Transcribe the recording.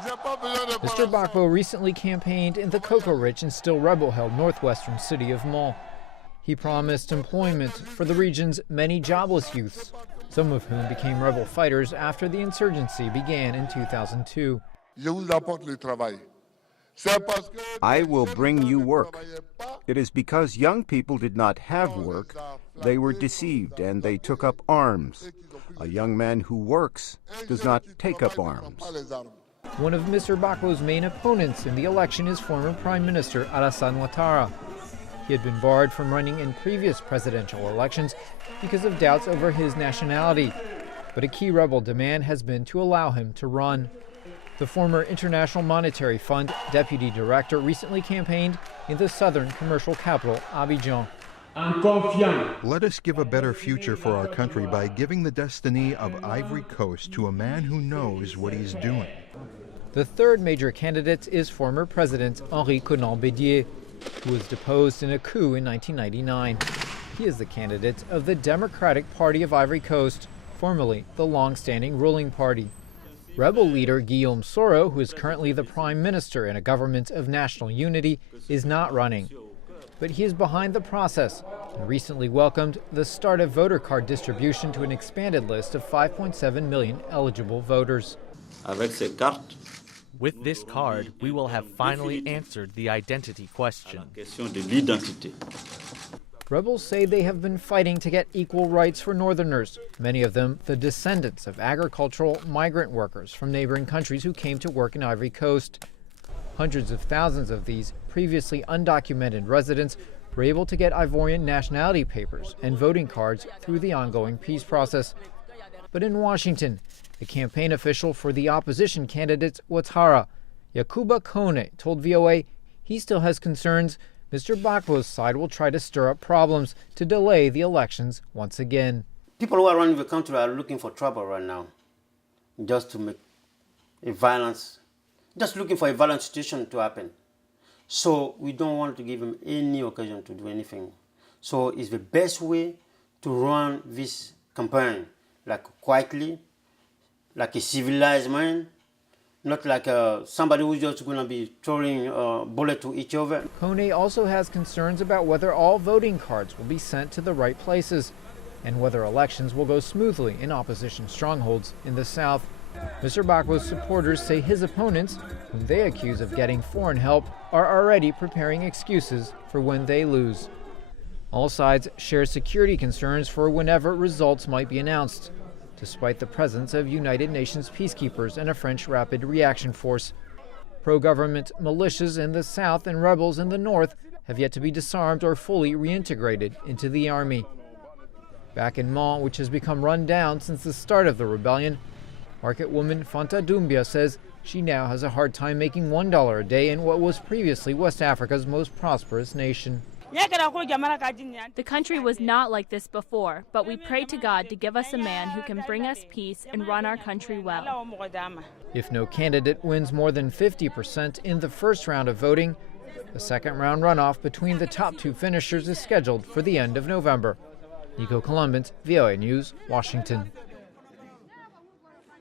Mr. Gbagbo recently campaigned in the cocoa-rich and still rebel-held northwestern city of Mons. He promised employment for the region's many jobless youths, some of whom became rebel fighters after the insurgency began in 2002. I will bring you work. It is because young people did not have work, they were deceived and they took up arms. A young man who works does not take up arms. One of Mr. Gbagbo's main opponents in the election is former Prime Minister Alassane Ouattara. He had been barred from running in previous presidential elections because of doubts over his nationality. But a key rebel demand has been to allow him to run. The former International Monetary Fund deputy director recently campaigned in the southern commercial capital, Abidjan. Let us give a better future for our country by giving the destiny of Ivory Coast to a man who knows what he's doing. The third major candidate is former President Henri Konan Bédié, who was deposed in a coup in 1999. He is the candidate of the Democratic Party of Ivory Coast, formerly the long-standing ruling party. Rebel leader Guillaume Soro, who is currently the prime minister in a government of national unity, is not running. But he is behind the process and recently welcomed the start of voter card distribution to an expanded list of 5.7 million eligible voters. With this card, we will have finally answered the identity question. Rebels say they have been fighting to get equal rights for Northerners, many of them the descendants of agricultural migrant workers from neighboring countries who came to work in Ivory Coast. Hundreds of thousands of these previously undocumented residents were able to get Ivorian nationality papers and voting cards through the ongoing peace process. But in Washington, the campaign official for the opposition candidate Ouattara, Yakuba Kone, told VOA he still has concerns Mr. Gbagbo's side will try to stir up problems to delay the elections once again. People who are running the country are looking for trouble right now, just to make just looking for a violent situation to happen. So we don't want to give him any occasion to do anything. So it's the best way to run this campaign, like quietly, like a civilized man, not like somebody who's just going to be throwing bullets to each other. Kone also has concerns about whether all voting cards will be sent to the right places and whether elections will go smoothly in opposition strongholds in the south. Mr. Gbagbo's supporters say his opponents, whom they accuse of getting foreign help, are already preparing excuses for when they lose. All sides share security concerns for whenever results might be announced, despite the presence of United Nations peacekeepers and a French rapid reaction force. Pro-government militias in the south and rebels in the north have yet to be disarmed or fully reintegrated into the army. Back in Mons, which has become run down since the start of the rebellion, market woman Fanta Doumbia says she now has a hard time making $1 a day in what was previously West Africa's most prosperous nation. The country was not like this before, but we pray to God to give us a man who can bring us peace and run our country well. If no candidate wins more than 50% in the first round of voting, the second round runoff between the top two finishers is scheduled for the end of November. Nico Columbus, VOA News, Washington.